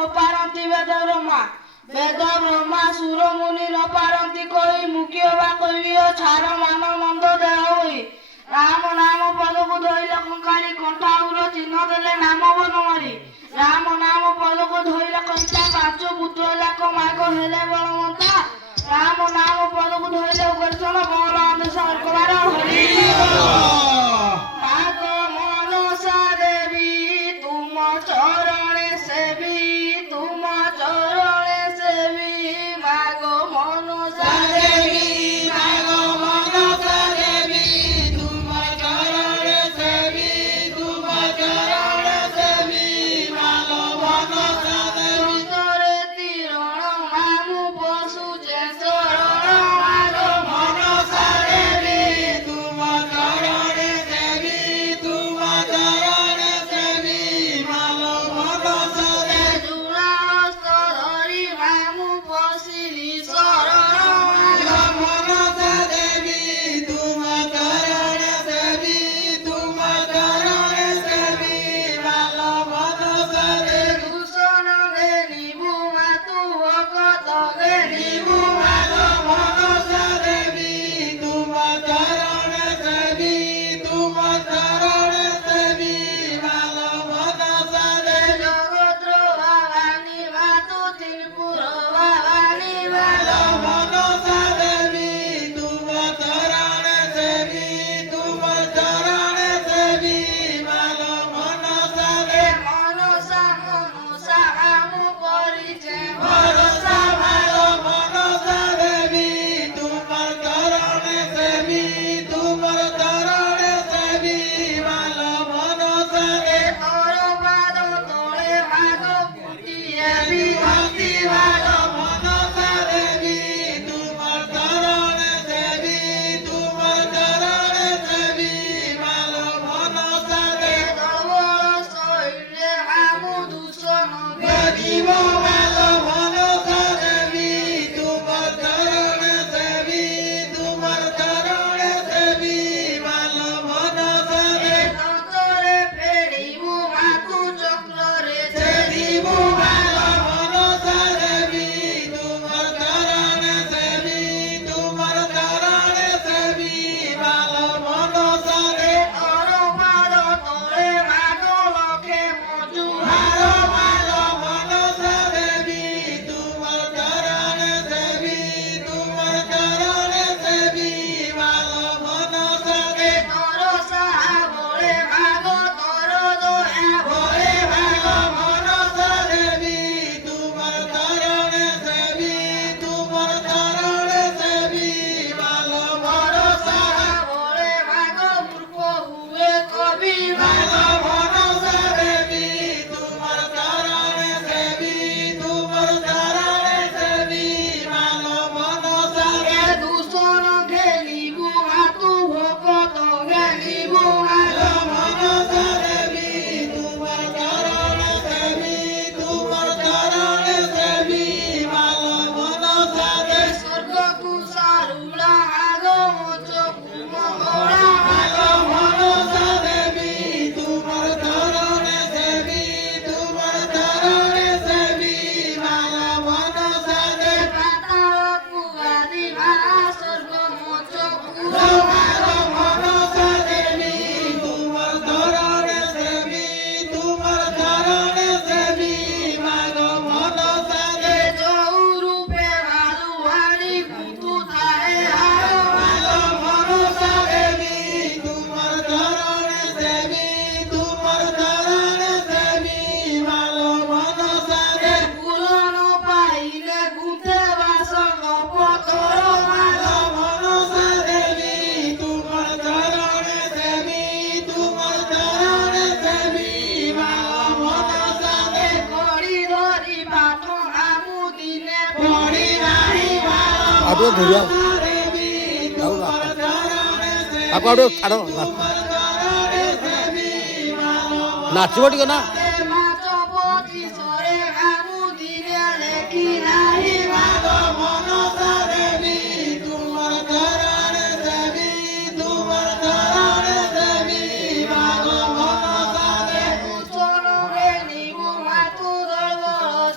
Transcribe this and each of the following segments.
ନପାରନ୍ତି ବେଦ ବ୍ରହ୍ମା ସୁର ମୁନି ନପାରନ୍ତି କହି ମୁଖ୍ୟ ବା କହିବି ଛାର ମାନ ନନ୍ଦ ଦେହ ହୋଇ ରାମ ନାମ ପଦକୁ ଧଇଲେ କଙ୍କାଳି କଣ୍ଠାଉର ଚିହ୍ନ ଦେଲେ ନାମ ବନ ମାରି ରାମ ନାମ ପଦକୁ ଧଇଲେ କଇତା ପାଞ୍ଚ ପୁତ୍ର ଯାକ ମାଗ ହେଲେ ବଳବନ୍ତା ରାମ ନାମ ପଦକୁ ଧଇଲେ ଉଗ୍ରସେନ ବଳ ଦେଶ ଅର୍କବାର ହରି ମାଗ ମନସା ଦେବୀ ତୁମ ଚରଣେ ସେବି ତୁମ ଚରଣେ ସେବି ମାଗ ମନସା ଦେବୀ ମାଗ ମନସା ଦେବୀ ତୁମ ଚରଣେ ସେବି ତୁମ ଚରଣେ ସେବି ମାଗ ମନସା ଦେବୀ ତୋରେ ତୀରଣ ମାମୁ ପଶୁ ଯେ ଶରଣ ମାଗ ମନସା ଦେବୀ ତୁମ ଚରଣେ ସେବି ତୁମ ଚରଣେ ସେବି ମାଗ ମନସା ଦେବୀ ଜୁଡ଼ା ହସ୍ତ ଧରି ମାମୁ ପଶିଲି ଶରଣ ମାଗ ମନସା ଦେବୀ ତୁମ ଚରଣେ ସେବି ତୁମ ଚରଣେ ସେବି ମାଗ ମନସା ଦେବୀ ଦୂଷଣ ଘେନିବୁ ମାତୁ ଭଗତ ଘେନିବୁ ମାଗ ମନସା ଦେବୀ ତୁମ ଚରଣେ ସେବି ତୁମ ଚରଣେ ସେବି ମାଗ ମନସା ଦେବୀ ଜଗତ୍ର ଭବାନୀ ମାତୁ ତ୍ରିପୁର ଭବାନୀ ମାଗ ମନସା ଦେବୀ ତୁମ ଚରଣେ ସେବି ତୁମ ଚରଣେ ସେବି ମାଗ ମନସା ଦେବୀ ମନସା ମନସା ଆମୁ କରିଛେ ଭରସା ମାଗ ମନସା ଦେବୀ ତୁମ ଚରଣେ ସେବି ତୁମ ଚରଣେ ସେବି ମାଗ ମନସା ଦେବୀ ତୋର ପାଦ ତଳେ ମାଗ ଗୋଟିଏ ବିଭକ୍ତି ମାଗ ମନସା ଦେବୀ ତୁମ ଚରଣେ ସେବି ତୁମ ଚରଣେ ସେବି ମାଗ ମନସା ଦେବୀ ତୋର ଶୈଳେ ଆମୁ ଦୂଷଣ ଘେନିବ ମାଗ ମନସା ଦେବୀ ତୁମ ଚରଣେ ସେବି ତୁମ ଚରଣେ ସେବି ମାଗ ମନସା ଦେବୀ ତନ୍ତରେ ଫେରିବୁ ମାତୁ ଚକ୍ରରେ ଛେଦିବୁ ମାଗ ମନସା ଦେବୀ ତୁମ ଚରଣେ ସେବି ତୁମ ଚରଣେ ସେବି ମାଗ ମନସା ଦେବୀ ତୋର ପାଦ ତଳେ ମାଗ ଲକ୍ଷେ ମଜୁହାର ମାଗ ମନସା ଦେବୀ ତୁମ ଚରଣେ ସେବି ତୁମ ଚରଣେ ସେବି ମାଗ ମନସା ଦେବୀ ତୋର ସାହା ବଳେ ମାଗ ତୋର ଦୟା ବଳେ ମାଗ ମନସା ଦେବୀ ତୁମ ଚରଣେ ସେବି ତୁମ ଚରଣେ ସେବି ମାଗ ଭରସା ବଳେ ମାଗ ମୂର୍ଖ ହୁଏ କବି ମାଗ ମନସା ଦେବୀ ତୁମ ଚରଣେ ସେବି ତୁମ ଚରଣେ ସେବି ମାଗ ମନସା ଦେବୀ ଦୂଷଣ ଘେନିବୁ ମାତୁ ଭଗତ ଘେନିବୁ ମାଗ ମନସା ଦେବୀ ତୁମ ଚରଣେ ସେବି ତୁମ ଚରଣେ ସେବି ମାଗ ମନସା ଦେବୀ ସ୍ୱର୍ଗକୁ ସାରୁଳା ମାଗ ମୋଚକୁ ମଙ୍ଗଳା ମାଗ ମନସା ଦେବୀ ତୁମ ଚରଣେ ସେବି ତୁମ ଚରଣେ ସେବି ମାଗ ମନସା ଦେବୀ ପାତାଳକୁ ଗାଧିବା ସ୍ୱର୍ଗ ମୋଚକୁ ମାଗ ମନସା ଦେବୀ ତୁମ ଚରଣେ ସେବି ତୁମ ଚରଣେ ସେବି ମାଗ ମନସା ଦେବୀ ଯୋଉ ରୂପେ ଭାଲୁଆଣି କୁତୁ ଥାଏ ହାଡ଼ ମାଗ ମନସା ଦେବୀ ତୁମ ଚରଣେ ସେବି ତୁମ ଚରଣେ ସେବି ମାଗ ମନସା ଦେବୀ ପୁରଣ ପାଇଲେ ଗୁନ୍ଥେ ବାସନ ପତର ମାଗ ମନସା ଦେବୀ ତୁମ ଚରଣେ ସେବି ତୁମ ଚରଣେ ସେବି ମାଗ ମନସା ଦେବୀ କଡ଼ି ଧରି ପାଠ ଆମୁ ଦିନେ ପଡ଼ି ନାହିଁ ଆଉ ଟିକେ ଧରିଆ ଦେବୀ ତୁମ ଚରଣେ ସେବି ଆଉ ଆଉ ଟିକେ ଛାଡ଼ ନାଚିବ ଟିକେ ନା ମାଚପତି ସରେ ଆମୁ ଦିନେ ଲେଖି ନାହିଁ ମାଗ ମନସା ଦେବୀ ତୁମ ଚରଣେ ସେବି ତୁମ ଚରଣେ ସେବି ମାଗ ମନସା ଦେବୀ ଦୂଷଣ ଘେନିବୁ ମାତୁ ଦଳବଳ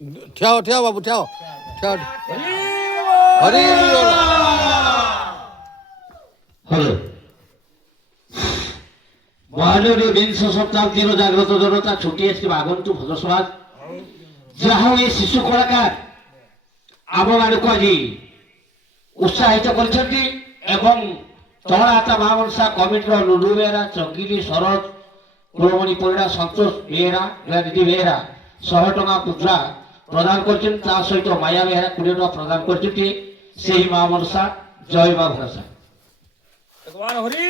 ଠିଆ ହୋ, ଠିଆ ହୋ ବାବୁ ଠିଆ ହୋ, ଠିଆ ହୋ। ହରି ବୋଲ। ହ୍ୟାଲୋ ମହାନବୀ ବିଂଶ ଶତାବ୍ଦୀର ଜାଗ୍ରତ ଜନତା ଛୁଟି ଆସିଥିବା ଆଗନ୍ତୁ ଭଲ ସମାଜ ଯାହା ହଉ ଏ ଶିଶୁ କଳାକାର ଆମ ମାନଙ୍କୁ ଆଜି ଉତ୍ସାହିତ କରିଛନ୍ତି ଏବଂ ତଳହାତ ମହାମନସା କମିଟିର ଲୁଡୁ ବେହେରା ଚଙ୍ଗିଲି ଶରଦ କୁଳମଣି ପରିଡ଼ା ସନ୍ତୋଷ ବେହେରା ଦିଦି ବେହେରା 100 ଟଙ୍କା ମୁଦ୍ରା ପ୍ରଦାନ କରିଛନ୍ତି ତା ସହିତ ମାୟା ବେହେରା 20 ଟଙ୍କା ପ୍ରଦାନ କରିଛନ୍ତି ସେହି ମହାମନସା ଜୟ ମା ଭରସା भगवान हरि